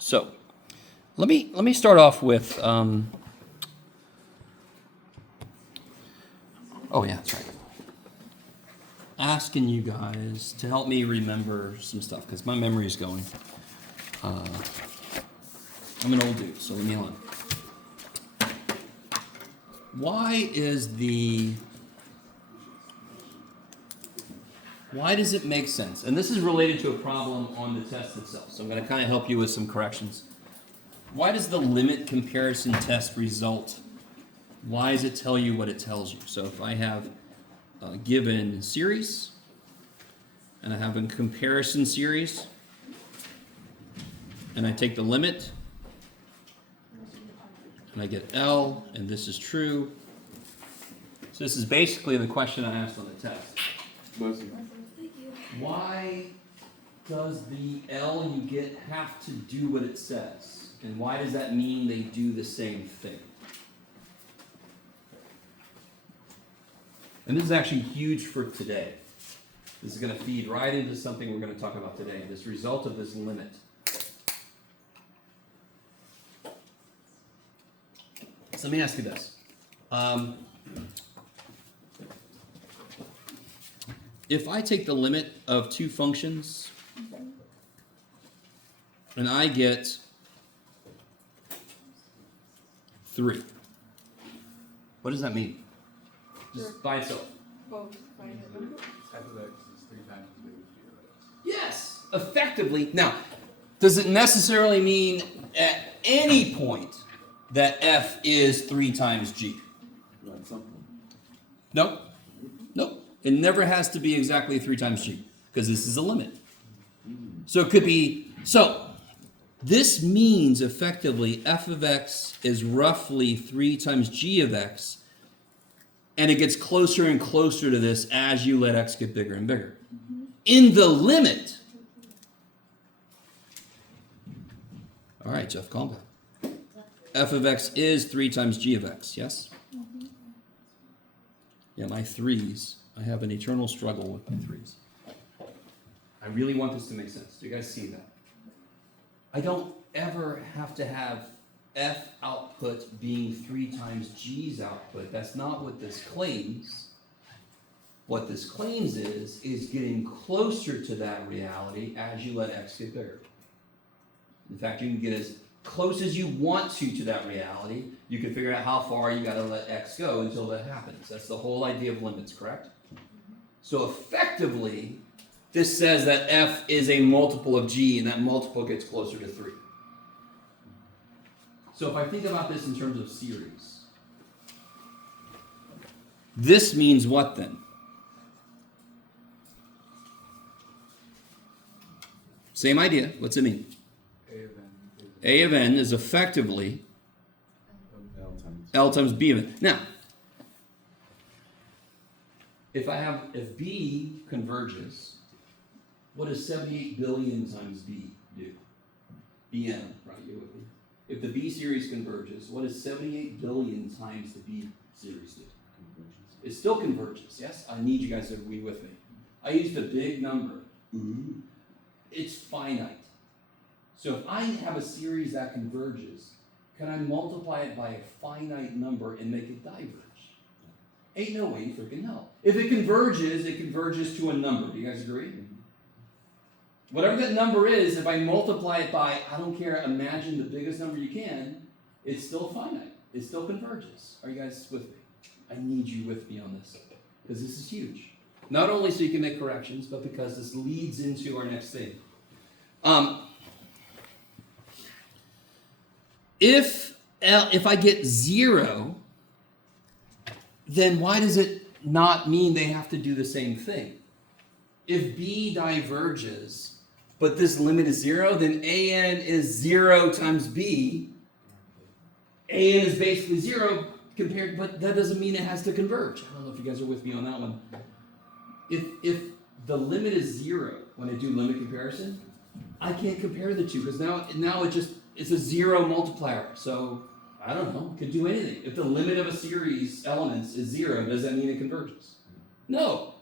So let me start off with oh yeah, that's right. Asking you guys to help me remember some stuff because my memory is going. I'm an old dude, so let me on. Why does it make sense? And this is related to a problem on the test itself, so I'm going to kind of help you with some corrections. Why does the limit comparison test result? Why does it tell you what it tells you? So if I have a given series, and I have a comparison series, and I take the limit, and I get L, and this is true. So this is basically the question I asked on the test. Why does the L you get have to do what it says? And why does that mean they do the same thing? And this is actually huge for today. This is going to feed right into something we're going to talk about today, this result of this limit. So let me ask you this. If I take the limit of two functions and I get 3, what does that mean? Just by itself. Both finite numbers. F of x is 3 times as big as g of x. Yes, effectively. Now, does it necessarily mean at any point that f is 3 times g? Right, something. No. Nope. It never has to be exactly 3 times g, because this is a limit. So it could be, so this means effectively f of x is roughly 3 times g of x, and it gets closer and closer to this as you let x get bigger and bigger. In the limit, all right, Jeff, calm down. F of x is 3 times g of x, yes? Yeah, my 3's. I have an eternal struggle with my 3's. I really want this to make sense. Do you guys see that? I don't ever have to have f output being 3 times g's output. That's not what this claims. What this claims is getting closer to that reality as you let x get bigger. In fact, you can get as close as you want to that reality. You can figure out how far you got to let x go until that happens. That's the whole idea of limits, correct? So effectively, this says that f is a multiple of g, and that multiple gets closer to 3. So if I think about this in terms of series, this means what then? Same idea. What's it mean? A of n is effectively L times B of n. Now, if B converges, what does 78 billion times B do? Bn, right? You're with me. If the B series converges, what does 78 billion times the B series do? It still converges, yes? I need you guys to be with me. I used a big number. Ooh. It's finite. So if I have a series that converges, can I multiply it by a finite number and make it diverge? Ain't no way in freaking hell. If it converges to a number. Do you guys agree? Whatever that number is, if I multiply it by, I don't care, imagine the biggest number you can, it's still finite. It still converges. Are you guys with me? I need you with me on this, because this is huge. Not only so you can make corrections, but because this leads into our next thing. If I get 0, then why does it not mean they have to do the same thing? If B diverges, but this limit is 0, then AN is 0 times B. AN is basically 0 compared, but that doesn't mean it has to converge. I don't know if you guys are with me on that one. If the limit is 0 when I do limit comparison, I can't compare the two because now it's a 0 multiplier. So I don't know, it could do anything. If the limit of a series elements is 0, does that mean it converges? No.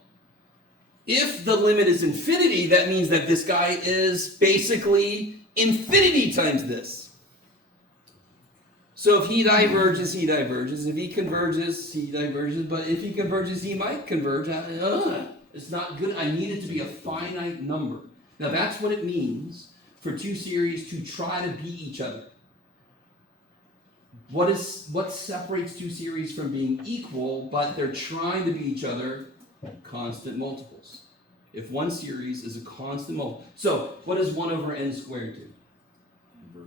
If the limit is infinity, that means that this guy is basically infinity times this. So if he diverges, he diverges. If he converges, he diverges. But if he converges, he might converge. It's not good. I need it to be a finite number. Now that's what it means for two series to try to beat each other. What separates two series from being equal, but they're trying to beat each other? Constant multiples. If one series is a constant multiple. So what does 1 over n squared do?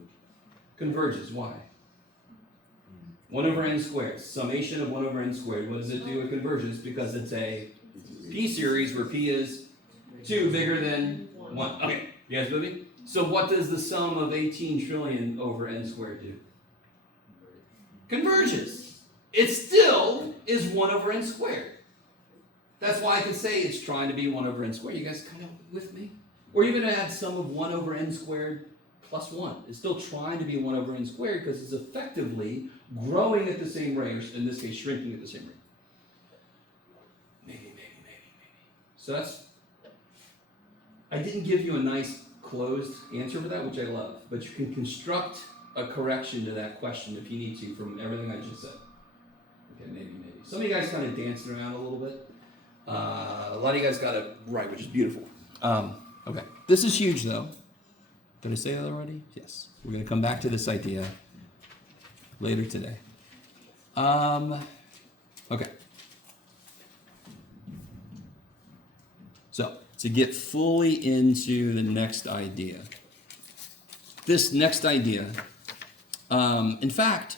Converges. Why? 1 over n squared. Summation of 1 over n squared. What does it do? It converges because it's a p series where p is 2 bigger than 1. Okay, you guys with me? So what does the sum of 18 trillion over n squared do? Converges. It still is 1 over n squared. That's why I can say it's trying to be 1 over n squared. You guys kind of with me? Or you're going to add sum of 1 over n squared plus 1. It's still trying to be 1 over n squared because it's effectively growing at the same rate, or in this case, shrinking at the same rate. Maybe. So that's, I didn't give you a nice closed answer for that, which I love, but you can construct a correction to that question if you need to from everything I just said. Okay, maybe. Some of you guys kind of danced around a little bit. A lot of you guys got it right, which is beautiful. Okay, this is huge though. Did I say that already? Yes. We're going to come back to this idea later today. Okay. So, to get fully into the next idea. This next idea, in fact,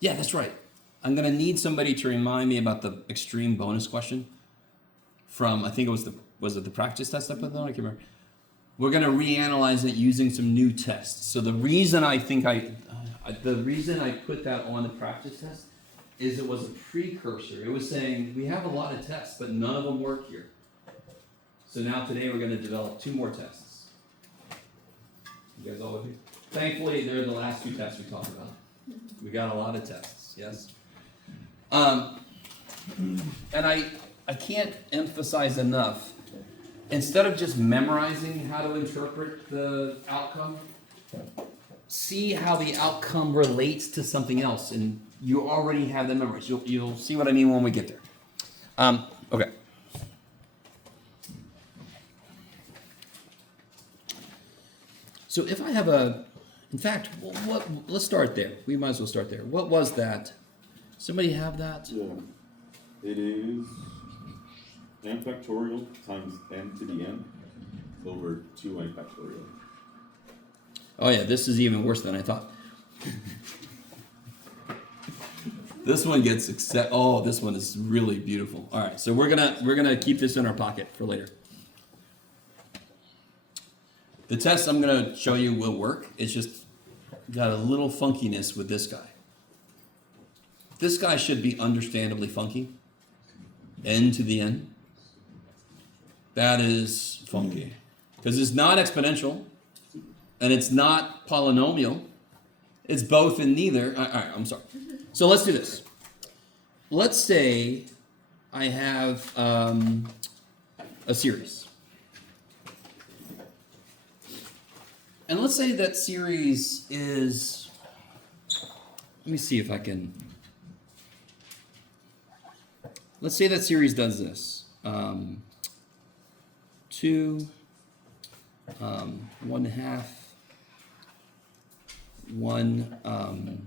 yeah, that's right. I'm going to need somebody to remind me about the extreme bonus question from, I think it was it the practice test I put on? I can't remember. We're going to reanalyze it using some new tests. So the reason I think the reason I put that on the practice test is it was a precursor. It was saying we have a lot of tests, but none of them work here. So now today we're going to develop 2 more tests. You guys all with me? Thankfully, they're the last 2 tests we talked about. We got a lot of tests, yes? And I can't emphasize enough, instead of just memorizing how to interpret the outcome, see how the outcome relates to something else, and you already have that memorized. You'll see what I mean when we get there. Okay. So if I have in fact, let's start there. We might as well start there. What was that? Somebody have that? Yeah. It is n factorial times n to the n over 2n factorial. Oh yeah, this is even worse than I thought. This one gets this one is really beautiful. All right, so we're gonna keep this in our pocket for later. The test I'm gonna show you will work. It's just got a little funkiness with this guy. This guy should be understandably funky. N to the n. That is funky. Because it's not exponential, and it's not polynomial. It's both and neither. All right, I'm sorry. So let's do this. Let's say I have a series. And let's say that series is, let me see if I can, let's say that series does this. 2, 1/2, 1/9,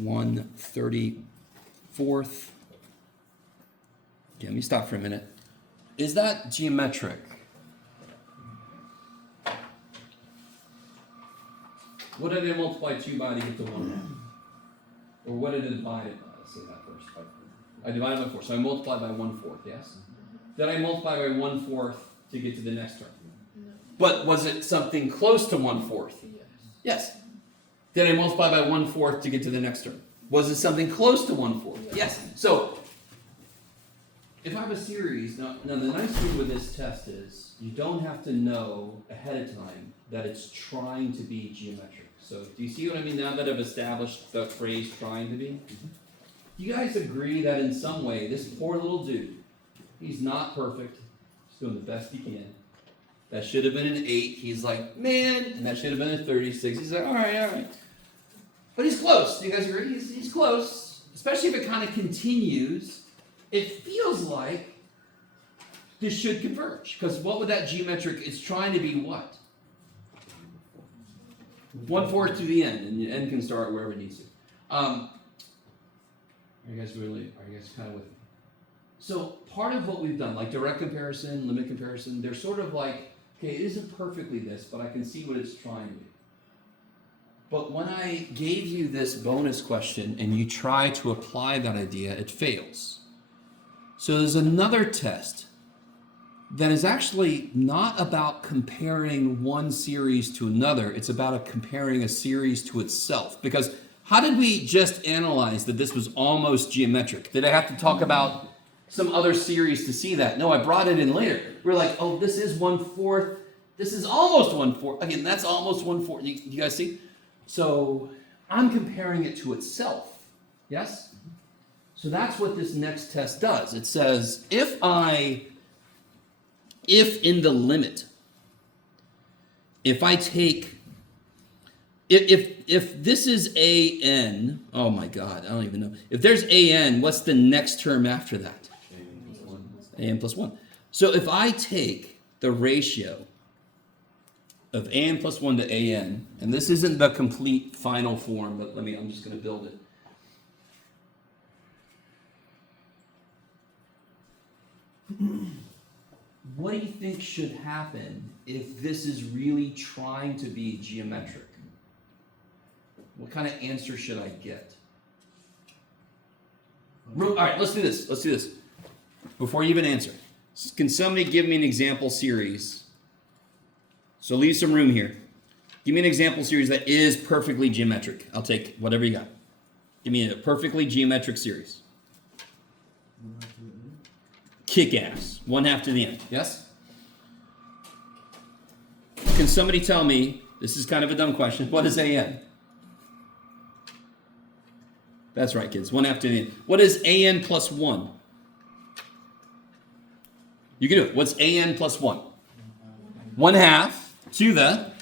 1/34. Okay, let me stop for a minute. Is that geometric? What did I multiply 2 by to get to 1/2? Or what did I divide it by? Let's say that first. I divided by 4, so I multiplied by 1/4, yes? Did I multiply by 1/4 to get to the next term? No. But was it something close to 1/4? Yes. Did I multiply by 1/4 to get to the next term? Was it something close to 1/4? Yes. So, if I have a series, now the nice thing with this test is you don't have to know ahead of time that it's trying to be geometric. So, do you see what I mean now that I've established the phrase trying to be? Do you guys agree that in some way, this poor little dude, he's not perfect, he's doing the best he can, That should have been an 8. He's like, man, and that should have been a 36. He's like, all right. But he's close. Do you guys agree? He's close. Especially if it kind of continues. It feels like this should converge. Because what would that geometric, it's trying to be what? 1/4 to the end. And the end can start wherever it needs to. Are you guys kind of with me? So part of what we've done, like direct comparison, limit comparison, they're sort of like, okay, it isn't perfectly this, but I can see what it's trying to be. But when I gave you this bonus question and you try to apply that idea, it fails. So there's another test that is actually not about comparing one series to another. It's about comparing a series to itself. Because how did we just analyze that this was almost geometric? Did I have to talk about some other series to see that? No, I brought it in later. We're like, oh, this is 1/4. This is almost 1/4. Again, that's almost 1/4. You guys see? So I'm comparing it to itself. Yes? So that's what this next test does. It says, if in the limit, if I take, if this is an, oh my God, I don't even know. If there's an, what's the next term after that? An plus 1. So if I take the ratio of an plus 1 to an, and this isn't the complete final form, but I'm just going to build it. What do you think should happen if this is really trying to be geometric? What kind of answer should I get? All right, let's do this. Before you even answer, can somebody give me an example series? So leave some room here. Give me an example series that is perfectly geometric. I'll take whatever you got. Give me a perfectly geometric series. Kick ass. 1/2 to the end. Yes? Can somebody tell me, this is kind of a dumb question, what is an? That's right, kids. 1/2 to the end. What is an plus 1? You can do it. What's an plus 1? 1/2 to the.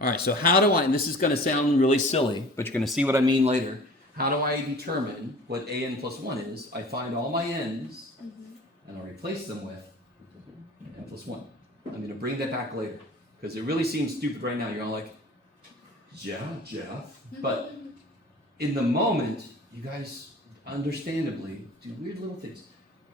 All right, so how do I, and this is going to sound really silly, but you're going to see what I mean later. How do I determine what an plus 1 is? I find all my n's, and I replace them with n plus 1. I'm going to bring that back later, because it really seems stupid right now. You're all like, yeah, Jeff. But in the moment, you guys understandably do weird little things.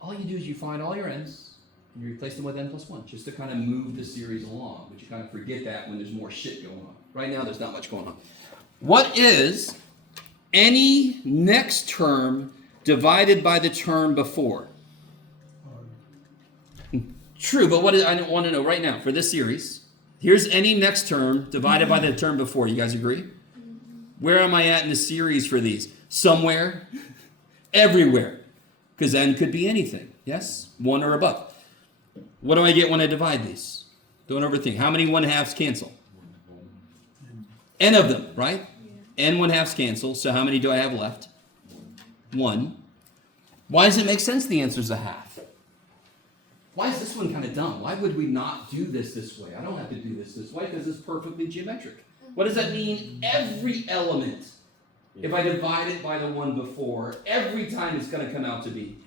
All you do is you find all your n's, and you replace them with n plus 1, just to kind of move the series along. But you kind of forget that when there's more shit going on. Right now, there's not much going on. What is any next term divided by the term before? True, but what is, I want to know right now for this series. Here's any next term divided by the term before. You guys agree? Where am I at in the series for these? Somewhere? Everywhere. Because n could be anything. Yes? 1 or above. What do I get when I divide these? Don't overthink. How many 1/2s cancel? N of them, right? N 1/2s cancel. So how many do I have left? 1. Why does it make sense the answer's a half? Why is this one kind of dumb? Why would we not do this way? I don't have to do this way because it's perfectly geometric. What does that mean? Every element, if I divide it by the one before, every time it's going to come out to be.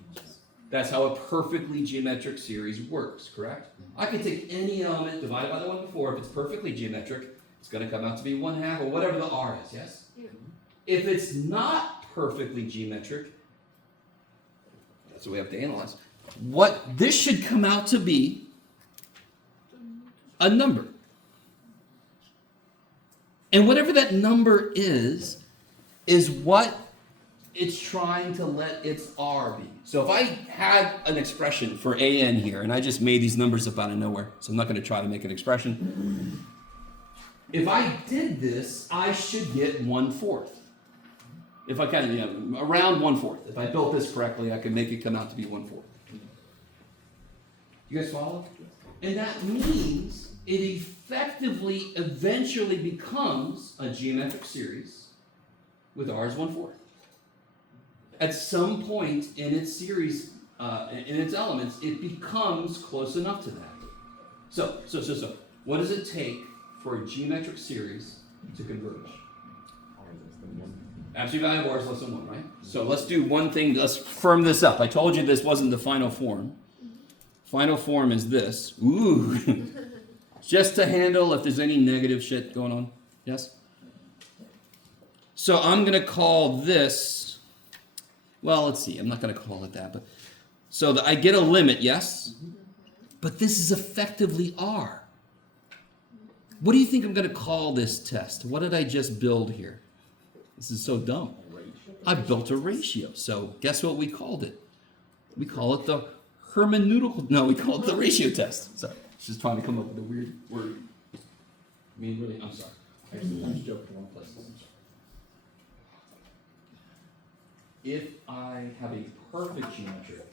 That's how a perfectly geometric series works, correct? I can take any element divided by the one before. If it's perfectly geometric, it's going to come out to be 1/2 or whatever the r is, yes? Yeah. If it's not perfectly geometric, that's what we have to analyze. What this should come out to be a number. And whatever that number is what it's trying to let its r be. So if I had an expression for an here, and I just made these numbers up out of nowhere, so I'm not going to try to make an expression. If I did this, I should get 1/4. If I kind of, around 1/4. If I built this correctly, I could make it come out to be 1/4. You guys follow? And that means it effectively eventually becomes a geometric series with r as 1/4. At some point in its series, in its elements, it becomes close enough to that. So, what does it take for a geometric series to converge? Absolute value of R is less than 1, right? So let's do one thing, let's firm this up. I told you this wasn't the final form. Final form is this. Ooh. Just to handle if there's any negative shit going on. Yes? So I'm going to call this, well, let's see. I'm not going to call it that. But so I get a limit, yes? But this is effectively R. What do you think I'm going to call this test? What did I just build here? This is so dumb. I built a ratio. So guess what we called it? We call it the hermeneutical. No, we call it the ratio test. Sorry. Just trying to come up with a weird word. I mean, really, I'm sorry. I was joking one place. I'm sorry. If I have a perfect geometric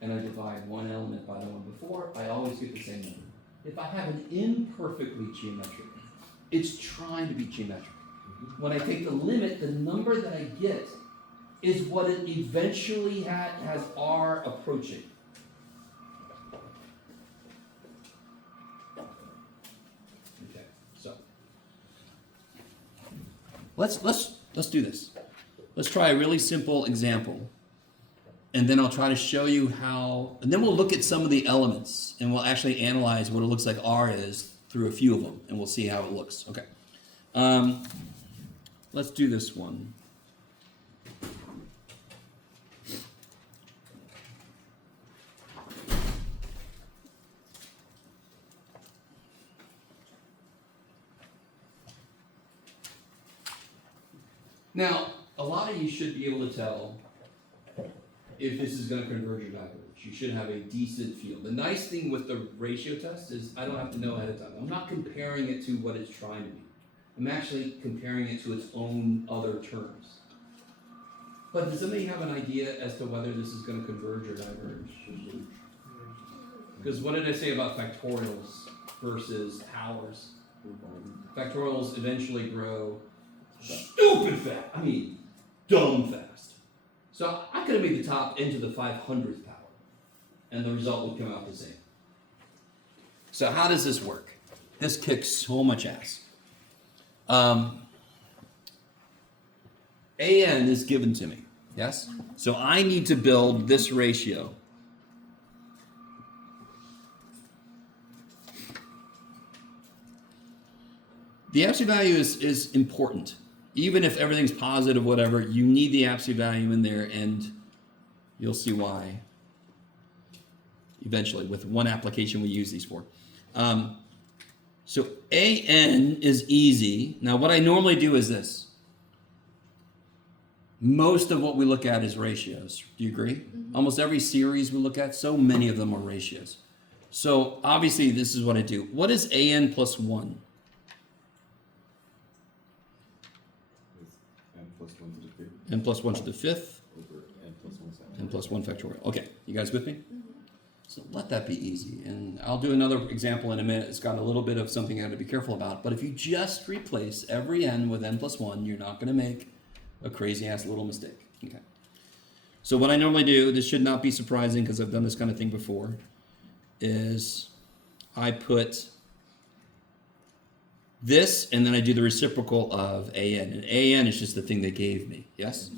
and I divide one element by the one before, I always get the same number. If I have an imperfectly geometric, it's trying to be geometric. When I take the limit, the number that I get is what it eventually has R approaching. Okay, so let's do this. Let's try a really simple example, and then I'll try to show you how. And then we'll look at some of the elements, and we'll actually analyze what it looks like R is through a few of them, and we'll see how it looks. Okay. Let's do this one. Now, a lot of you should be able to tell if this is going to converge or diverge. You should have a decent feel. The nice thing with the ratio test is I don't have to know ahead of time. I'm not comparing it to what it's trying to be. I'm actually comparing it to its own other terms. But does somebody have an idea as to whether this is going to converge or diverge? Because what did I say about factorials versus powers? Factorials eventually grow stupid fast. I mean, dumb fast. So I could have made the top into the 500th power, and the result would come out the same. So how does this work? This kicks so much ass. AN is given to me, yes? So I need to build this ratio. The absolute value is important. Even if everything's positive, whatever, you need the absolute value in there, and you'll see why eventually with one application we use these for. So AN is easy. Now what I normally do is this. Most of what we look at is ratios. Do you agree? Mm-hmm. Almost every series we look at, so many of them are ratios. So obviously this is what I do. What is AN plus 1? N plus 1 to the 5th. Over N plus 1 factorial. Okay, you guys with me? Mm-hmm. So let that be easy. And I'll do another example in a minute. It's got a little bit of something I have to be careful about. But if you just replace every n with n plus 1, you're not going to make a crazy-ass little mistake. Okay. So what I normally do, this should not be surprising because I've done this kind of thing before, is I put this, and then I do the reciprocal of AN. And AN is just the thing they gave me, yes?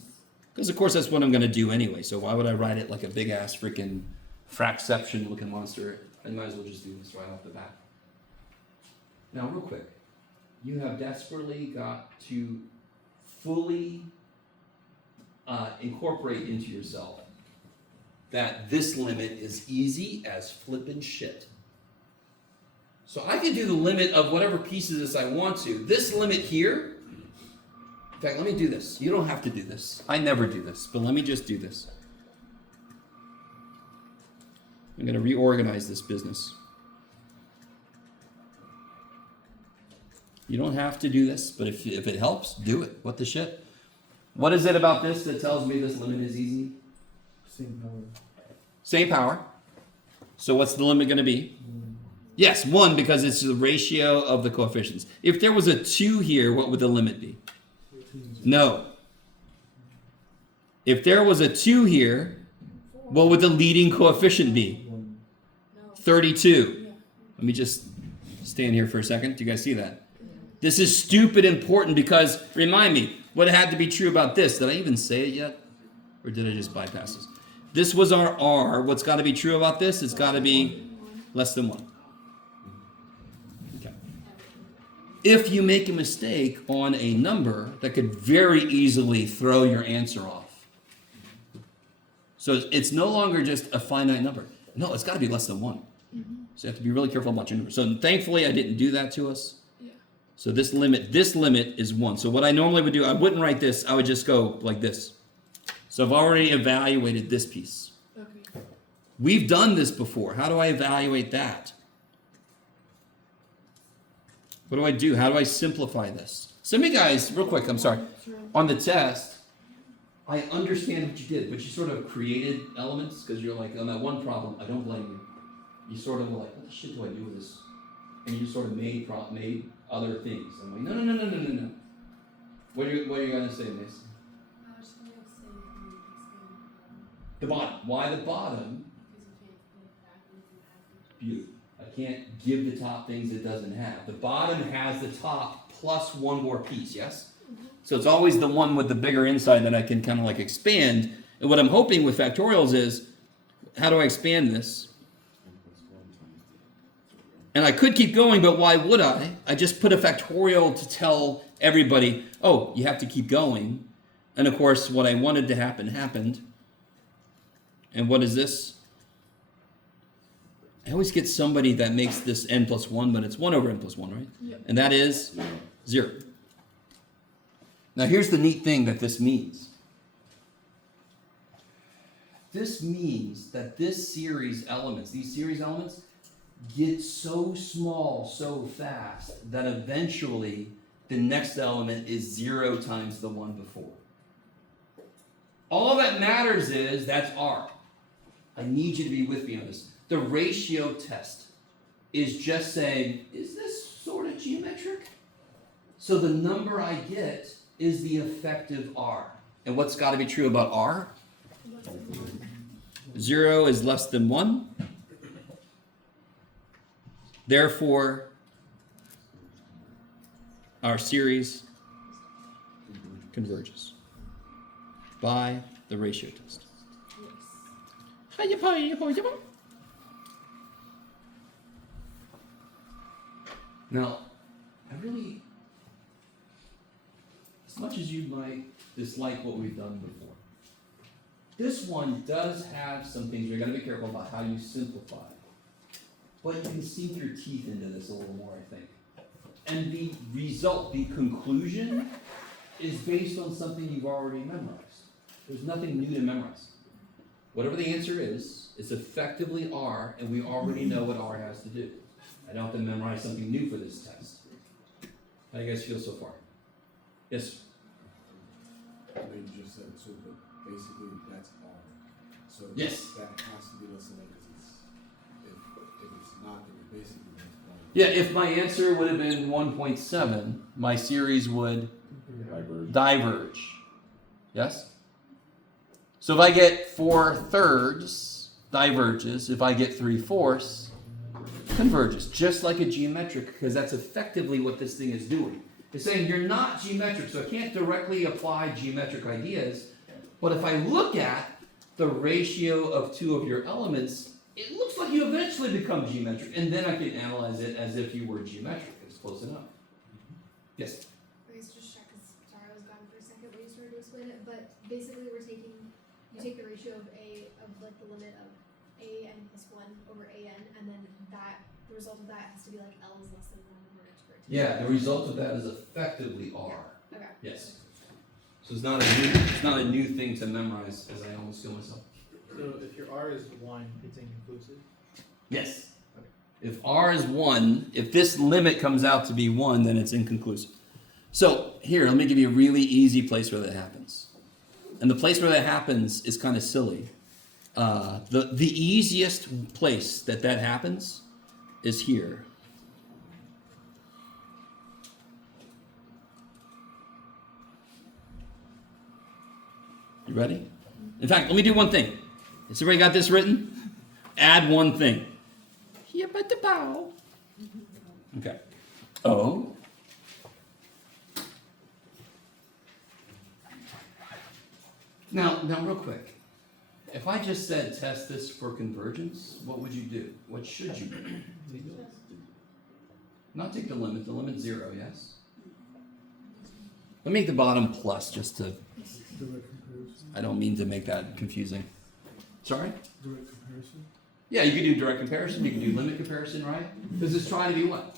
Because, of course, that's what I'm going to do anyway. So why would I write it like a big-ass freaking fracception-looking monster? I might as well just do this right off the bat. Now, real quick. You have desperately got to fully incorporate into yourself that this limit is easy as flippin' shit. So I can do the limit of whatever piece of this I want to. This limit here, in fact, let me do this. You don't have to do this. I never do this, but let me just do this. I'm going to reorganize this business. You don't have to do this, but if it helps, do it. What the shit? What is it about this that tells me this limit is easy? Same power. Same power. So what's the limit going to be? Yes, 1, because it's the ratio of the coefficients. If there was a 2 here, what would the limit be? No. If there was a 2 here, what would the leading coefficient be? 32. Let me just stand here for a second. Do you guys see that? This is stupid important because, remind me, what had to be true about this? Did I even say it yet? Or did I just bypass this? This was our R. What's got to be true about this? It's got to be less than 1. Okay. If you make a mistake on a number, that could very easily throw your answer off. So it's no longer just a finite number. No, it's got to be less than 1. So you have to be really careful about your numbers. So thankfully, I didn't do that to us. So this limit is 1. So what I normally would do, I wouldn't write this. I would just go like this. So I've already evaluated this piece. Okay. We've done this before. How do I evaluate that? What do I do? How do I simplify this? Some of you guys, real quick, I'm sorry. On the test, I understand what you did, but you sort of created elements because you're like, on that one problem, I don't blame you. You sort of were like, what the shit do I do with this? And you sort of made other things. I'm like, no. What are you going to say, Mason? I was going to say The bottom. Why the bottom? Beautiful. I can't give the top things it doesn't have. The bottom has the top plus one more piece, yes? So it's always the one with the bigger inside that I can kind of like expand. And what I'm hoping with factorials is, how do I expand this? And I could keep going, but why would I? I just put a factorial to tell everybody, oh, you have to keep going. And of course, what I wanted to happen happened. And what is this? I always get somebody that makes this n plus 1, but it's 1 over n plus 1, right? Yep. And that is 0. Now here's the neat thing that this means. This means that these series elements, get so small so fast that eventually the next element is 0 times the one before. All that matters is that's R. I need you to be with me on this. The ratio test is just saying, is this sort of geometric? So the number I get is the effective R. And what's got to be true about R? 0 is less than 1. Therefore, our series converges by the ratio test. Now, as much as you might dislike what we've done before, this one does have some things you're going to be careful about how you simplify. But you can sink your teeth into this a little more, I think. And the result, the conclusion, is based on something you've already memorized. There's nothing new to memorize. Whatever the answer is, it's effectively R, and we already know what R has to do. I don't have to memorize something new for this test. How do you guys feel so far? Yes? I know you just said it too, but basically that's R. So Yes. that has to be less than 8 because if it's not, then it basically makes 1. Yeah, if my answer would have been 1.7, my series would diverge. Yes? So if I get 4/3, diverges. If I get 3/4, converges. Just like a geometric, because that's effectively what this thing is doing. It's saying you're not geometric, so I can't directly apply geometric ideas. But if I look at the ratio of two of your elements, it looks like you eventually become geometric. And then I can analyze it as if you were geometric. It's close enough. Yes? Please just check, because sorry, I was gone for a second when you started to explain it, but basically you take the ratio of like the limit of an plus 1 over an, and then the result of that has to be like L is less than 1 in order for it to be. Yeah, the result of that is effectively R. Okay. Yes. So it's not a new thing to memorize, as I almost feel myself. So if your R is 1, it's inconclusive? Yes. If R is 1, if this limit comes out to be 1, then it's inconclusive. So here, let me give you a really easy place where that happens. And the place where that happens is kind of silly. The easiest place that happens is here. You ready? In fact, let me do one thing. Has everybody got this written? Add one thing. Okay. O. Now, real quick. If I just said test this for convergence, what would you do? What should you do? Not take the limit. The limit's 0, yes? Let me make the bottom plus just to, Direct comparison. I don't mean to make that confusing. Sorry? Direct comparison. Yeah, you can do direct comparison, you can do limit comparison, right? Because it's trying to be what?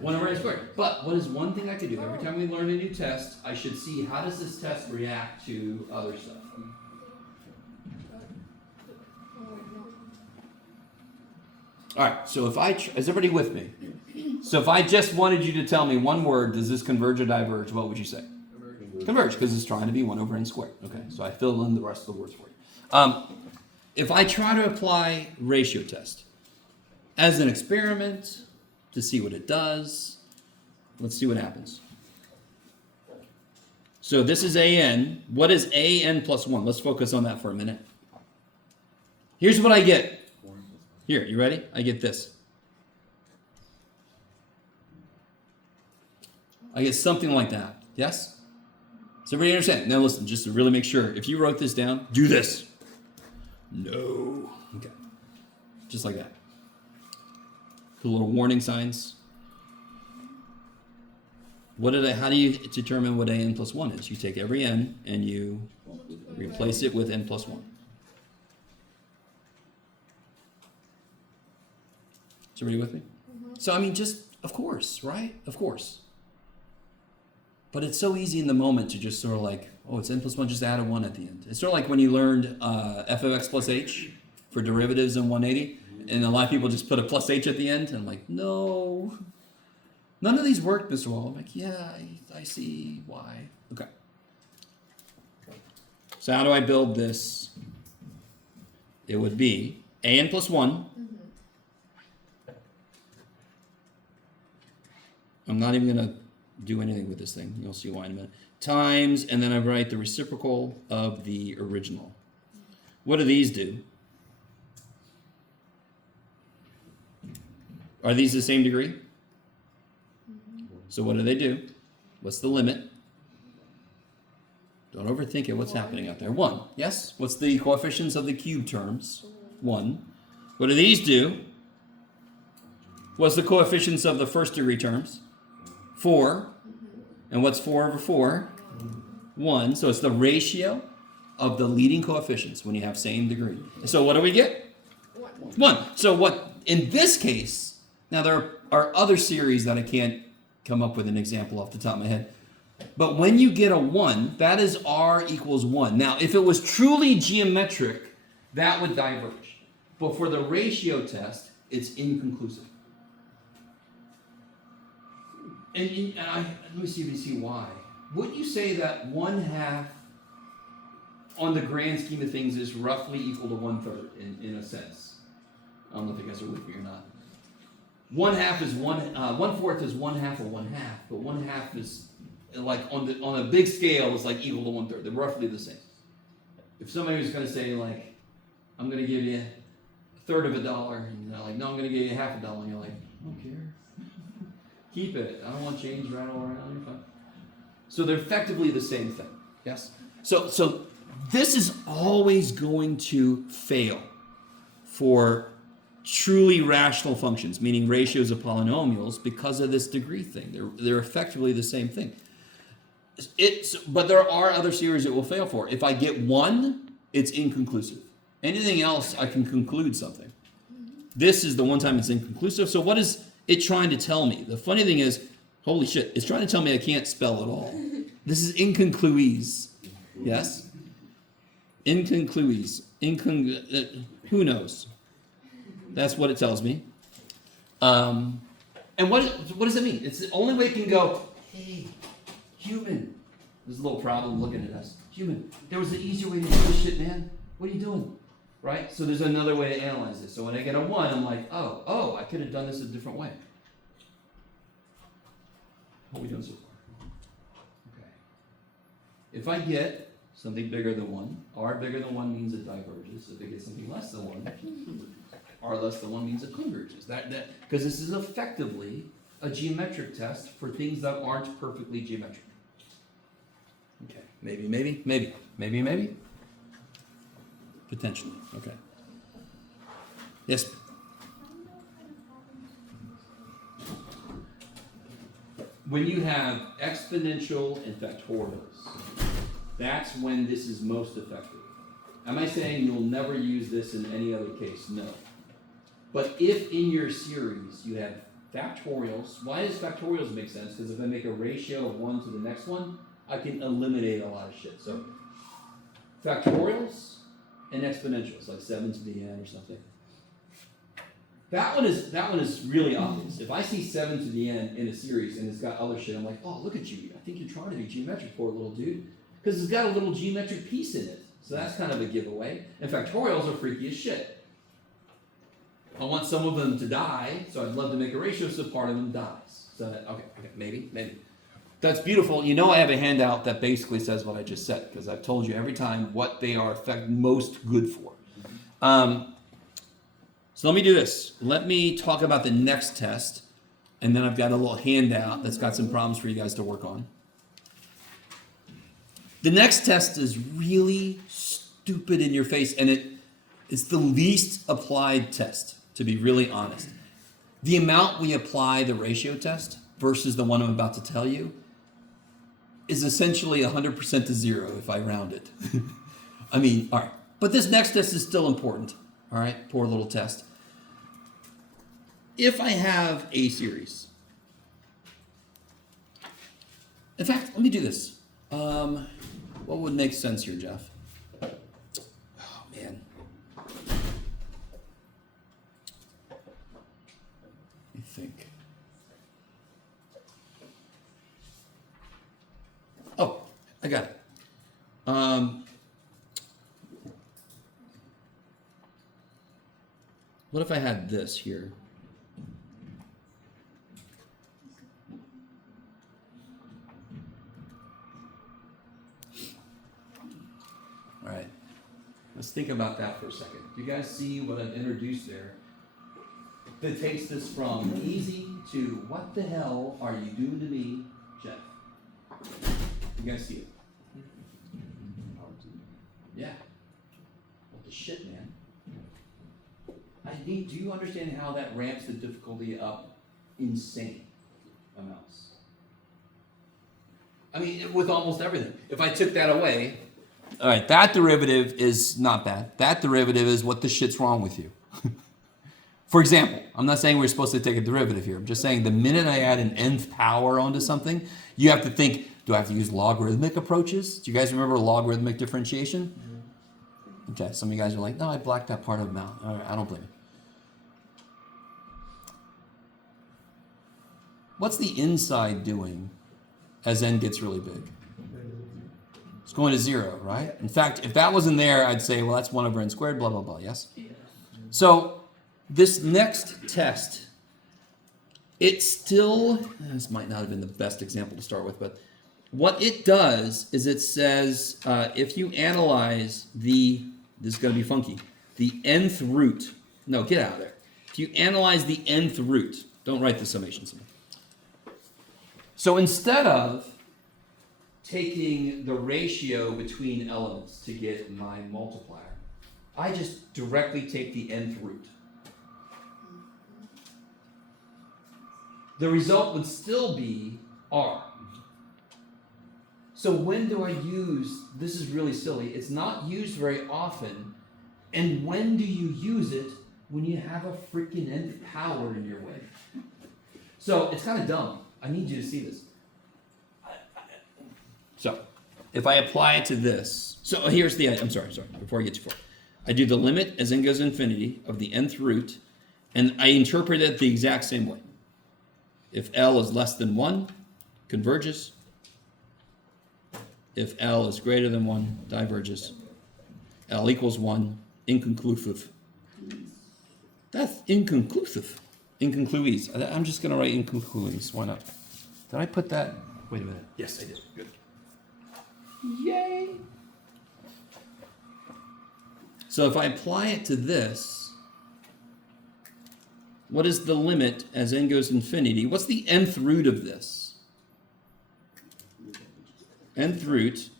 1 over n squared. But what is one thing I could do? Every time we learn a new test, I should see how does this test react to other stuff. Alright, so if is everybody with me? So if I just wanted you to tell me one word, does this converge or diverge, what would you say? Converge, because it's trying to be 1 over n squared. Okay, so I fill in the rest of the words for you. If I try to apply ratio test as an experiment to see what it does, let's see what happens. So this is an. What is an plus 1? Let's focus on that for a minute. Here's what I get. Here, you ready? I get this. I get something like that. Yes? Does everybody understand? Now listen, just to really make sure, if you wrote this down, do this. No. Okay. Just like that. The little warning signs. How do you determine what an plus 1 is? You take every n and you replace it with n plus 1. Is everybody with me? Mm-hmm. So, I mean, just, of course, right? Of course. But it's so easy in the moment to just sort of like, oh, it's n plus 1, just add a 1 at the end. It's sort of like when you learned f of x plus h for derivatives in 180, and a lot of people just put a plus h at the end, and I'm like, no. None of these work, Mr. Wall. I'm like, yeah, I see why. Okay. So how do I build this? It would be an plus 1. I'm not even going to do anything with this thing. You'll see why in a minute. Times, and then I write the reciprocal of the original. What do these do? Are these the same degree? So what do they do? What's the limit? Don't overthink it. What's happening out there? 1. Yes? What's the coefficients of the cube terms? 1. What do these do? What's the coefficients of the first degree terms? 4. And what's 4 over 4? 1. So it's the ratio of the leading coefficients when you have same degree. So what do we get? 1. So what, in this case, now there are other series that I can't come up with an example off the top of my head. But when you get a 1, that is r equals 1. Now, if it was truly geometric, that would diverge. But for the ratio test, it's inconclusive. And let me see if you see why. Wouldn't you say that 1/2 on the grand scheme of things is roughly equal to 1/3 in a sense? I don't know if you guys are with me or not. 1/2 is 1/4 is 1/2 of 1/2, but 1/2 is like on a big scale is like equal to 1/3. They're roughly the same. If somebody was going to say like, I'm going to give you $1/3 of a dollar, and they're like, no, I'm going to give you $half a dollar, and you're like, I don't care. Keep it. I don't want change rattle around. You're fine. So they're effectively the same thing. Yes. So this is always going to fail for truly rational functions, meaning ratios of polynomials, because of this degree thing. They're effectively the same thing. But there are other series it will fail for. If I get 1, it's inconclusive. Anything else, I can conclude something. This is the one time it's inconclusive. So what is it trying to tell me? The funny thing is, holy shit, it's trying to tell me I can't spell at all. This is inconcluise. Yes? Inconcluise. Who knows? That's what it tells me. And what does it mean? It's the only way it can go, hey, human. There's a little problem looking at us. Human, there was an easier way to do this shit, man. What are you doing? Right? So there's another way to analyze this. So when I get a 1, I'm like, oh, I could have done this a different way. What are we doing so far? Okay. If I get something bigger than 1, r bigger than 1 means it diverges. If I get something less than 1, r less than 1 means it converges. Because this is effectively a geometric test for things that aren't perfectly geometric. Okay, maybe. Potentially, okay. Yes? When you have exponential and factorials, that's when this is most effective. Am I saying you'll never use this in any other case? No. But if in your series you have factorials, why does factorials make sense? Because if I make a ratio of 1 to the next one, I can eliminate a lot of shit. So factorials and exponentials, like 7 to the n or something. That one is really obvious. If I see 7 to the n in a series and it's got other shit, I'm like, oh, look at you. I think you're trying to be geometric, poor little dude. Because it's got a little geometric piece in it. So that's kind of a giveaway. And factorials are freaky as shit. I want some of them to die, so I'd love to make a ratio so part of them dies. So that, okay, maybe. That's beautiful. You know I have a handout that basically says what I just said, because I've told you every time what they are most good for. So let me do this. Let me talk about the next test, and then I've got a little handout that's got some problems for you guys to work on. The next test is really stupid in your face, and it's the least applied test, to be really honest. The amount we apply the ratio test versus the one I'm about to tell you is essentially 100% to 0 if I round it. I mean, all right. But this next test is still important. All right, poor little test. If I have a series. In fact, let me do this. What would make sense here, Jeff? Oh, man. Let me think. Oh, I got it. What if I had this here? All right, let's think about that for a second. Do you guys see what I've introduced there? That takes this from easy to what the hell are you doing to me, Jeff? You guys see it? Yeah. What the shit, man? Do you understand how that ramps the difficulty up insane amounts? I mean, with almost everything. If I took that away, all right, that derivative is not bad. That derivative is what the shit's wrong with you. For example, I'm not saying we're supposed to take a derivative here. I'm just saying the minute I add an nth power onto something, you have to think, do I have to use logarithmic approaches? Do you guys remember logarithmic differentiation? Okay, some of you guys are like, no, I blacked that part of them out. All right, I don't blame you. What's the inside doing as n gets really big? It's going to 0, right? In fact, if that wasn't there, I'd say, well, that's 1 over n squared, blah, blah, blah, yes? So this next test, it still, this might not have been the best example to start with, but what it does is it says, if you analyze this is going to be funky, the nth root, no, get out of there. If you analyze the nth root, don't write the summation symbol. So instead of taking the ratio between elements to get my multiplier, I just directly take the nth root. The result would still be r. So when do I use, this is really silly, it's not used very often, and when do you use it? When you have a freaking nth power in your way. So it's kind of dumb. I need you to see this. So if I apply it to this, so here's the, I'm sorry, before I get too far. I do the limit as n goes to infinity of the nth root, and I interpret it the exact same way. If L is less than 1, converges. If L is greater than 1, diverges. L equals 1, inconclusive. That's inconclusive. Inconclusive. I'm just going to write inconclusive. Why not? Did I put that? Wait a minute. Yes, I did. Good. Yay! So if I apply it to this, what is the limit as n goes to infinity? What's the nth root of this? Nth root.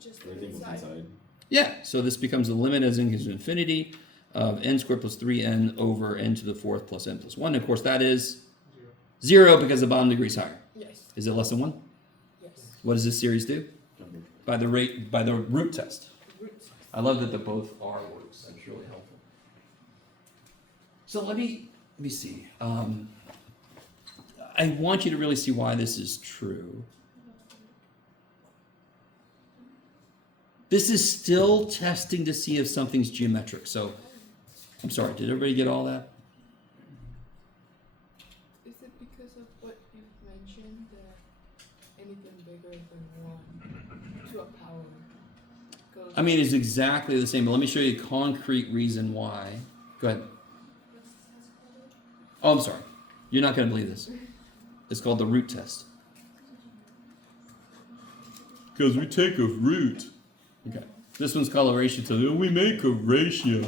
Just Everything was inside. Yeah, so this becomes the limit as n goes to infinity of n squared plus 3n over n to the fourth plus n plus 1. Of course, that is 0 because the bottom degree is higher. Yes. Is it less than 1? Yes. What does this series do? By the root test. Roots. I love that the both are words. That's really helpful. So let me see. I want you to really see why this is true. This is still testing to see if something's geometric. So, I'm sorry, did everybody get all that? Is it because of what you've mentioned that anything bigger than 1 to a power goes? I mean, it's exactly the same, but let me show you a concrete reason why. Go ahead. What's this test called? Oh, I'm sorry. You're not going to believe this. It's called the root test. Because we take a root. Okay. This one's called a ratio test. We make a ratio.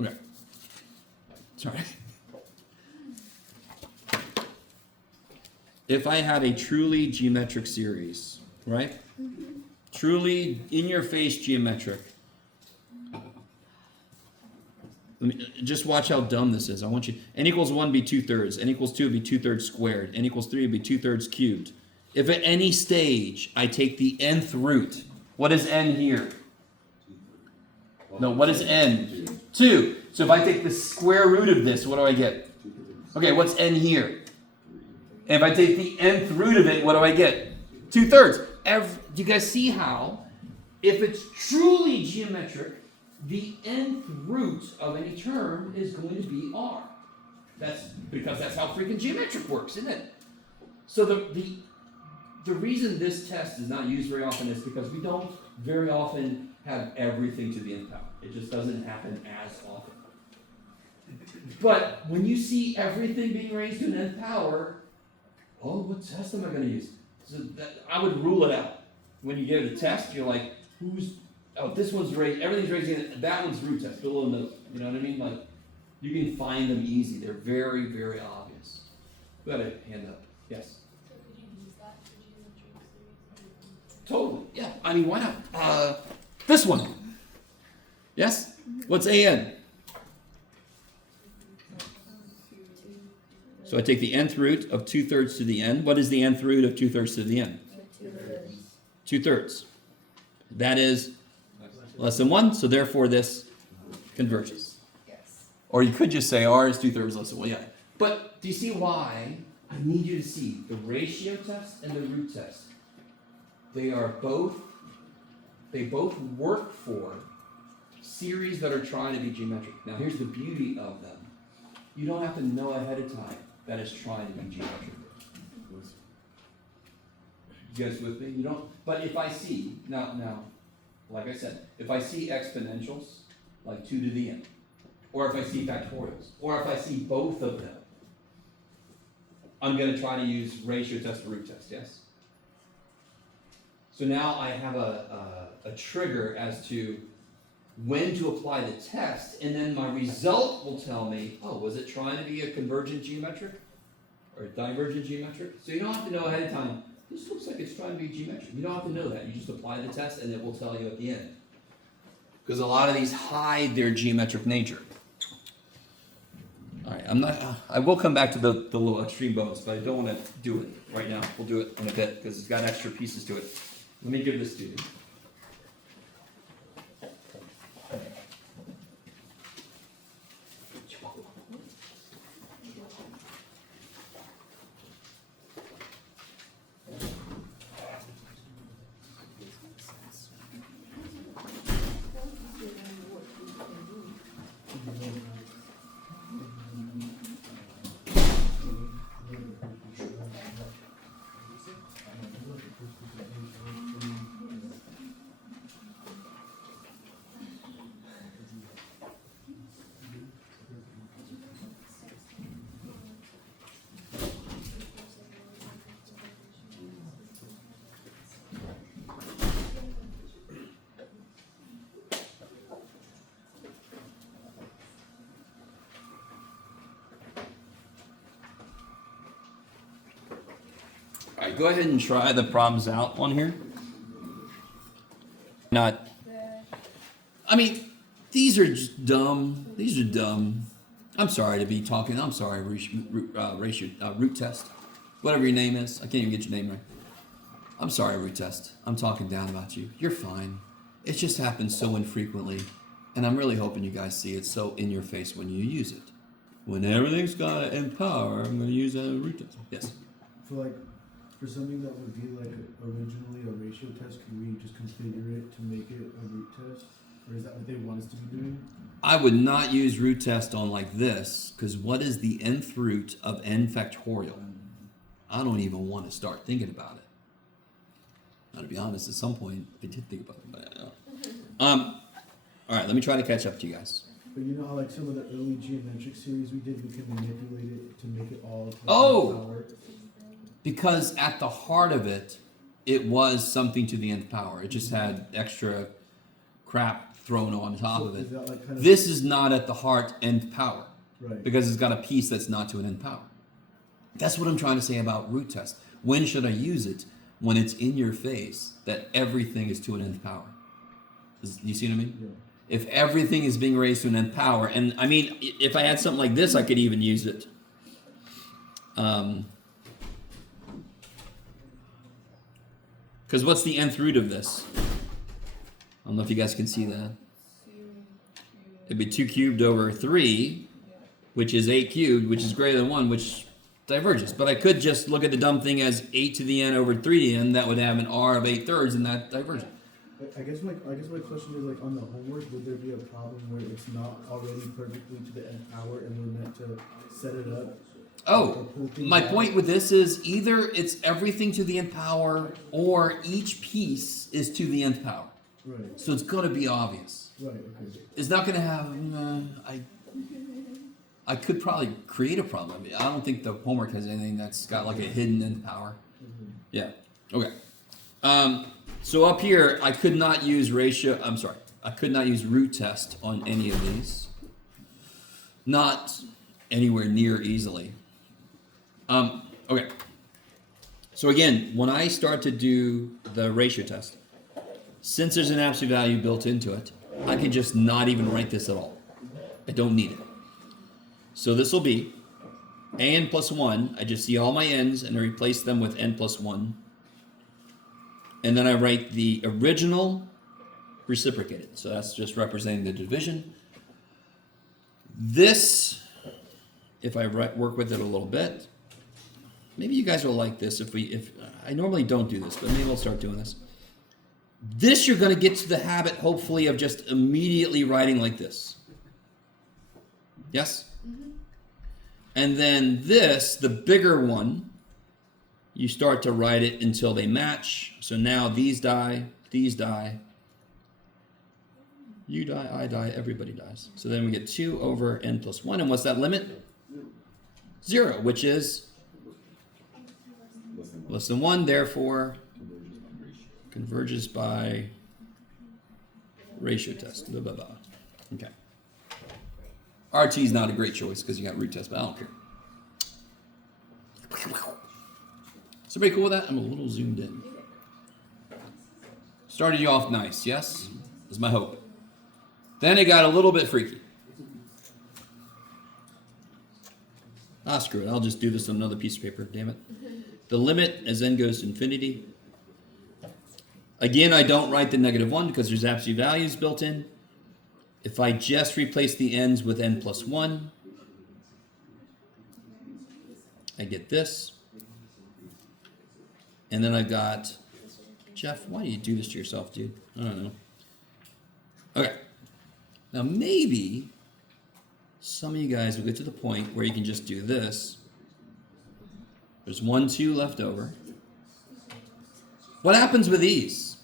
Okay. Sorry. If I had a truly geometric series, right? Truly in-your-face geometric. Just watch how dumb this is. I want you. N equals 1 be 2/3. N equals 2 be 2/3 squared. N equals 3 be 2/3 cubed. If at any stage I take the nth root, what is n here? No, what is n? 2. So if I take the square root of this, what do I get? Okay, what's n here? And if I take the nth root of it, what do I get? 2/3. Do you guys see how, if it's truly geometric, the nth root of any term is going to be r. That's because that's how freaking geometric works, isn't it? So the reason this test is not used very often is because we don't very often have everything to the nth power. It just doesn't happen as often. But when you see everything being raised to an nth power, oh, what test am I going to use? So I would rule it out. When you give it a test, you're like, this one's raised, everything's raised, that one's root test, below note. You know what I mean? Like, you can find them easy. They're very, very obvious. We got a hand up. Yes? So could you use that for geometric series? Totally. Yeah. I mean, why not? This one. Yes? What's an? So I take the nth root of 2/3 to the n. What is the nth root of 2/3 to the n? 2/3. That is less than 1, so therefore this converges. Yes. Or you could just say r is 2/3 less than 1. Yeah. But do you see why? I need you to see the ratio test and the root test. They both work for series that are trying to be geometric. Now here's the beauty of them. You don't have to know ahead of time that it's trying to be geometric. You guys with me? You don't. But if I see now, like I said, if I see exponentials like 2 to the n, or if I see factorials, or if I see both of them, I'm going to try to use ratio test or root test. Yes. So now I have a trigger as to when to apply the test, and then my result will tell me, oh, was it trying to be a convergent geometric or divergent geometric? So you don't have to know ahead of time, this looks like it's trying to be geometric. You don't have to know that. You just apply the test, and it will tell you at the end. Because a lot of these hide their geometric nature. All right, I will come back to the little extreme bonus, but I don't want to do it right now. We'll do it in a bit, because it's got extra pieces to it. Let me give this to you. right, go ahead and try the problems out on here. Not, I mean, these are just dumb. These are dumb. I'm sorry to be talking. I'm sorry, root test. Whatever your name is. I can't even get your name right. I'm sorry, root test. I'm talking down about you. You're fine. It just happens so infrequently. And I'm really hoping you guys see it so in your face when you use it. When everything's got to end power, I'm going to use a root test. Yes? So like, for something that would be like originally a ratio test, can we just configure it to make it a root test? Or is that what they want us to be doing? I would not use root test on like this, because what is the nth root of n factorial? I don't even want to start thinking about it. Now, to be honest, at some point, I did think about it, but all right, let me try to catch up to you guys. But you know how like some of the early geometric series we did, we can manipulate it to make it all to Oh! power. Because at the heart of it, it was something to the nth power. It just had extra crap thrown on top So of it. is that like kind of This is not at the heart nth power, right? because it's got a piece that's not to an nth power. That's what I'm trying to say about root test. When should I use it? When it's in your face that everything is to an nth power. You see what I mean? Yeah. If everything is being raised to an nth power, and I mean, if I had something like this, I could even use it. Because what's the nth root of this? I don't know if you guys can see that. It'd be 2 cubed over 3, which is 8 cubed, which is greater than 1, which diverges. But I could just look at the dumb thing as 8 to the n over 3 to the n. That would have an r of 8/3, and that diverges. I guess my question is like on the homework, would there be a problem where it's not already perfectly to the nth power and we're meant to set it up? Oh, my point with this is either it's everything to the nth power or each piece is to the nth power. Right. So it's going to be obvious. Right. Okay. It's not going to have. I could probably create a problem. I don't think the homework has anything that's got like a hidden nth power. Mm-hmm. Yeah. Okay. So up here, I could not use I could not use root test on any of these. Not anywhere near easily. Okay. So again, when I start to do the ratio test, since there's an absolute value built into it, I can just not even write this at all. I don't need it. So this will be an plus 1. I just see all my n's and I replace them with n plus 1. And then I write the original reciprocated. So that's just representing the division. This, if I work with it a little bit, maybe you guys will like this. If I normally don't do this, but maybe we'll start doing this. This you're going to get to the habit, hopefully, of just immediately writing like this. Yes? Mm-hmm. And then this, the bigger one, you start to write it until they match. So now these die, you die, I die, everybody dies. So then we get 2 over n plus 1. And what's that limit? 0, which is less than 1, therefore converges by ratio test. Blah, blah, blah. Okay. RT is not a great choice because you got root test, but I don't care. Is everybody cool with that? I'm a little zoomed in. Started you off nice, yes? That's my hope. Then it got a little bit freaky. Screw it. I'll just do this on another piece of paper, damn it. The limit as n goes to infinity. Again, I don't write the -1 because there's absolute values built in. If I just replace the n's with n plus 1, I get this. And then I've got, Jeff, why do you do this to yourself, dude? I don't know. Okay. Now maybe some of you guys will get to the point where you can just do this. There's 1, 2 left over. What happens with these?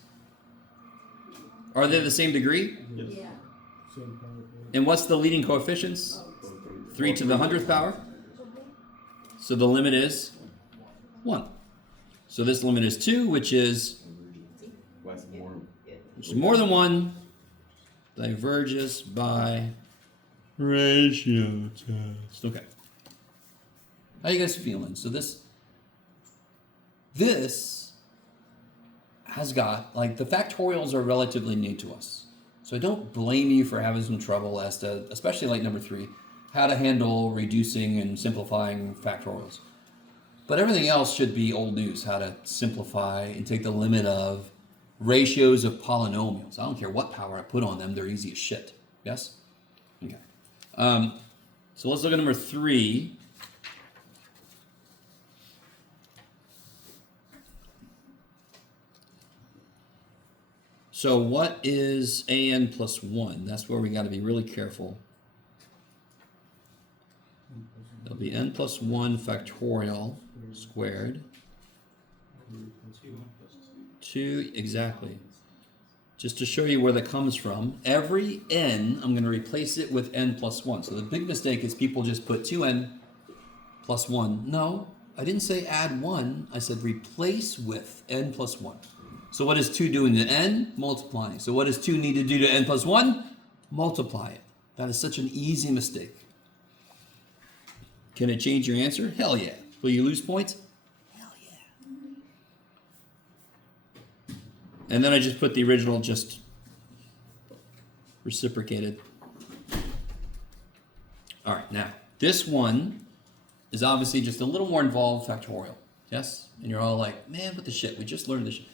Are they the same degree? Yes. Yeah. Same power. And what's the leading coefficients? 3 to the 100th power. So the limit is 1. So this limit is 2, which is more than 1. Diverges by ratio test. Okay. How you guys feeling? So this This has got, like, the factorials are relatively new to us. So I don't blame you for having some trouble as to, especially like number 3, how to handle reducing and simplifying factorials. But everything else should be old news, how to simplify and take the limit of ratios of polynomials. I don't care what power I put on them, they're easy as shit. Yes? Okay. So let's look at number 3. So what is an plus 1? That's where we got to be really careful. It'll be n plus 1 factorial squared. 2, exactly. Just to show you where that comes from, every n, I'm going to replace it with n plus 1. So the big mistake is people just put 2n plus 1. No, I didn't say add 1. I said replace with n plus 1. So what is 2 doing to n? Multiplying. So what does 2 need to do to n plus 1? Multiply it. That is such an easy mistake. Can it change your answer? Hell yeah. Will you lose points? Hell yeah. And then I just put the original, just reciprocated. All right, now, this one is obviously just a little more involved factorial. Yes? And you're all like, man, what the shit? We just learned this shit.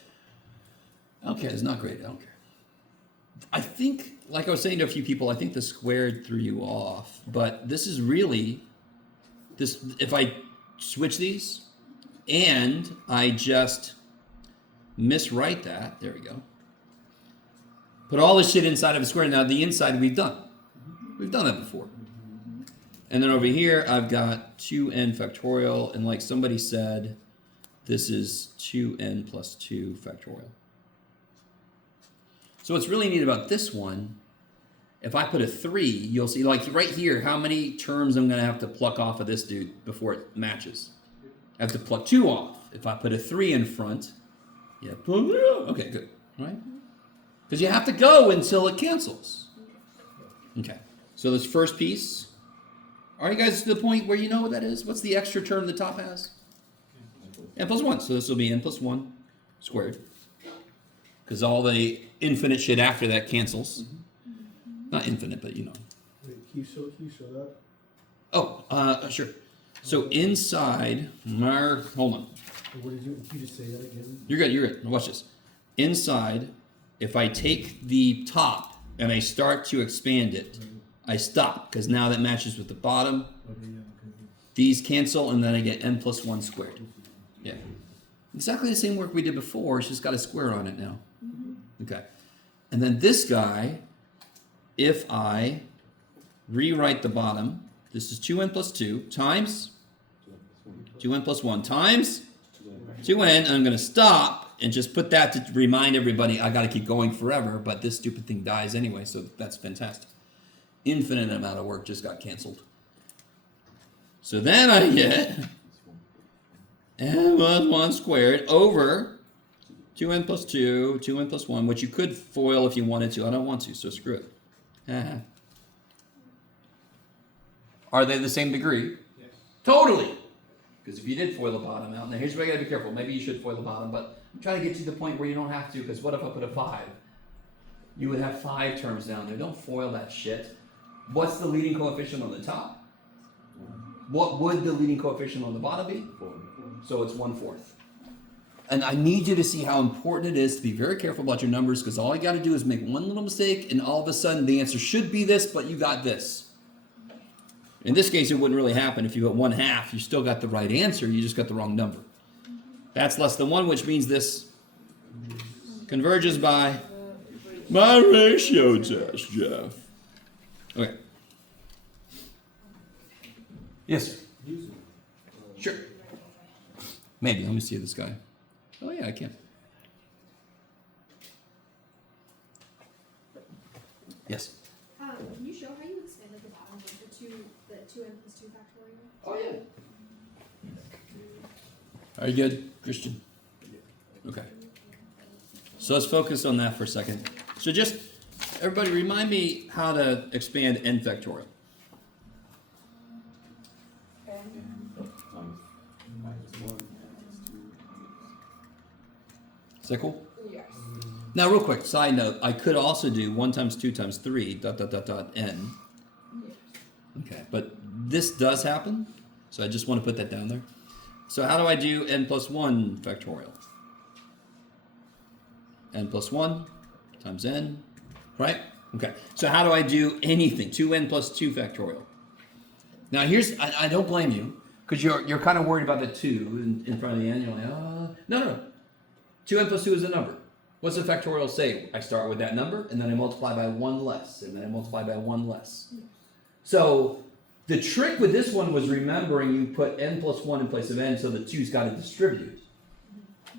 Okay, it's not great. I don't care. I think, like I was saying to a few people, I think the squared threw you off. But this is really, this. If I switch these and I just miswrite that, there we go. Put all this shit inside of a square. Now the inside we've done. We've done that before. And then over here I've got 2n factorial, and like somebody said, this is 2n plus 2 factorial. So what's really neat about this one, if I put a 3, you'll see, like right here, how many terms I'm going to have to pluck off of this dude before it matches. I have to pluck 2 off. If I put a 3 in front, yeah, okay, good, right? Because you have to go until it cancels. Okay, so this first piece, are you guys to the point where you know what that is? What's the extra term the top has? n plus 1, so this will be n plus 1 squared. Because all the infinite shit after that cancels. Not infinite, but you know. Wait, can you show that? Oh, sure. So inside, hold on. What did you just say that again? You're good. Watch this. Inside, if I take the top and I start to expand it, I stop, because now that matches with the bottom. Okay, yeah, okay. These cancel, and then I get n plus 1 squared. Yeah. Exactly the same work we did before, it's just got a square on it now. Okay. And then this guy, if I rewrite the bottom, this is 2n plus 2 times 2n plus 1 times 2n, and I'm going to stop and just put that to remind everybody I got to keep going forever, but this stupid thing dies anyway, so that's fantastic. Infinite amount of work just got canceled. So then I get n plus 1 squared over 2n plus 2, 2n plus 1, which you could FOIL if you wanted to. I don't want to, so screw it. Are they the same degree? Yes. Totally! Because if you did FOIL the bottom out, now here's where you gotta be careful. Maybe you should FOIL the bottom, but I'm trying to get to the point where you don't have to, because what if I put a 5? You would have 5 terms down there. Don't FOIL that shit. What's the leading coefficient on the top? What would the leading coefficient on the bottom be? 4. So it's 1/4. And I need you to see how important it is to be very careful about your numbers, because all you got to do is make one little mistake, and all of a sudden the answer should be this, but you got this. In this case, it wouldn't really happen. If you got 1/2, you still got the right answer, you just got the wrong number. That's less than 1, which means this converges by my ratio test, Jeff. Okay. Yes, sir. Sure. Maybe. Let me see this guy. Oh yeah, I can. Yes. Can you show how you expanded the bottom of the 2n plus 2 factorial? Oh yeah. Are you good, Christian? Okay. So let's focus on that for a second. So just everybody remind me how to expand n factorial. Times minus 1 minus 2. Is that cool? Yes. Now, real quick, side note, I could also do 1 times 2 times 3, dot, dot, dot, dot, n. Yes. Okay, but this does happen, so I just want to put that down there. So how do I do n plus 1 factorial? N plus 1 times n, right? Okay, so how do I do anything? 2n plus 2 factorial. Now here's, I don't blame you, because you're kind of worried about the 2 in front of the n. You're like, no. 2n plus 2 is a number. What's the factorial say? I start with that number, and then I multiply by 1 less, and then I multiply by 1 less. So the trick with this one was remembering you put n plus 1 in place of n, so the 2's got to distribute.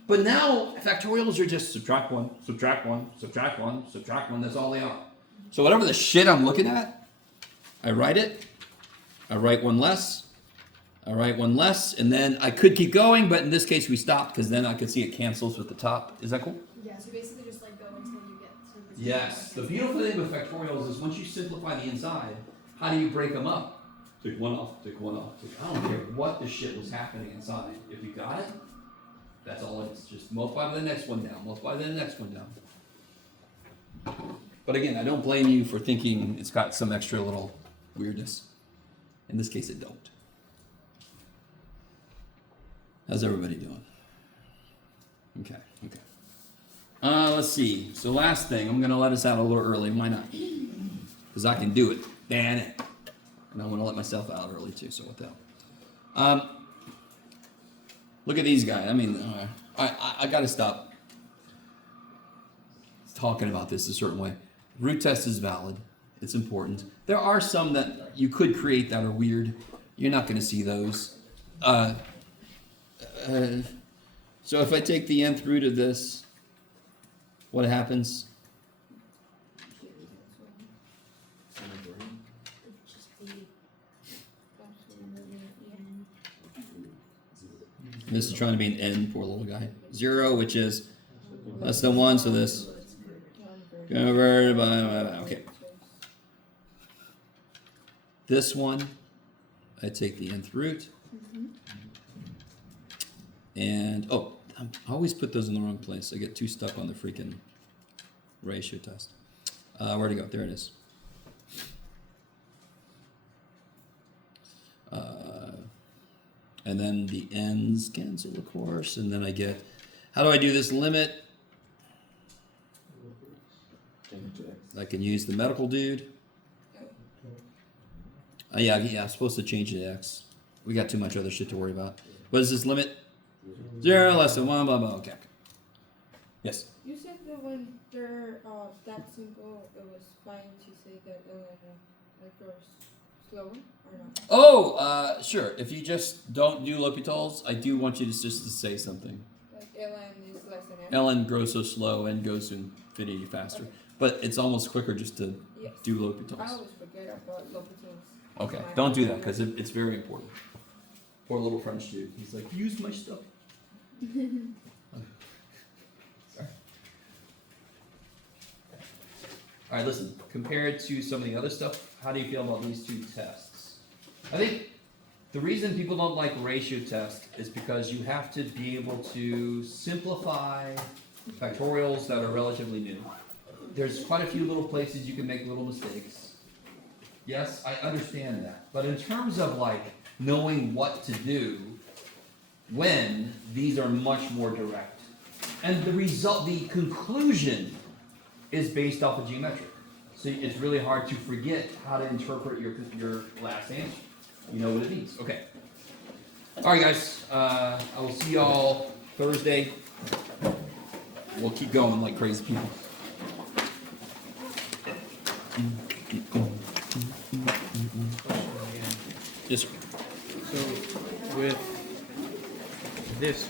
But now factorials are just subtract 1, subtract 1, subtract 1, subtract 1, that's all they are. So whatever the shit I'm looking at, I write it, I write 1 less, I write 1 less, and then I could keep going, but in this case we stopped because then I could see it cancels with the top. Is that cool? Yeah, so basically just like go until you get to the Yes. The beautiful thing with factorials is once you simplify the inside, how do you break them up? Take one off, take one off. I don't care what the shit was happening inside. If you got it, that's all it is. Just multiply by the next one down, multiply by the next one down. But again, I don't blame you for thinking it's got some extra little weirdness. In this case, it don't. How's everybody doing? Okay. Let's see. So last thing, I'm gonna let us out a little early. Why not? Because I can do it. Damn it. And I want to let myself out early too. So what the hell? Look at these guys. I mean, I got to stop talking about this a certain way. Root test is valid. It's important. There are some that you could create that are weird. You're not going to see those. So if I take the nth root of this, what happens? This is trying to be an n, poor little guy. 0, which is less than 1, so this converted by, okay. This one, I take the nth root. And, I always put those in the wrong place. I get too stuck on the freaking ratio test. Where'd it go? There it is. And then the n's cancel, of course, and then I get, how do I do this limit? I can use the medical dude. Yeah, I'm supposed to change it to x. We got too much other shit to worry about. What is this limit? 0 less than 1, blah, blah, okay. Yes? You said that when they're that simple, it was fine to say that it goes slower or not? Oh, sure. If you just don't do L'Hopital's, I do want you to just to say something. Like ln is less than n? ln grows so slow and goes to infinity faster. Okay. But it's almost quicker just to Yes. do I L'Hopital's. always forget about L'Hopital's. Okay, don't do that because it's very important. Poor little French dude. He's like, use my stuff. Sorry. All right, listen. Compared to some of the other stuff, how do you feel about these two tests? I think the reason people don't like ratio test is because you have to be able to simplify factorials that are relatively new. There's quite a few little places you can make little mistakes. Yes, I understand that. But in terms of like knowing what to do, when these are much more direct. And the result, the conclusion is based off of geometric. So it's really hard to forget how to interpret your last answer. You know what it means. Okay. All right, guys. I will see y'all Thursday. We'll keep going like crazy people. Question again. Yes, sir. So with this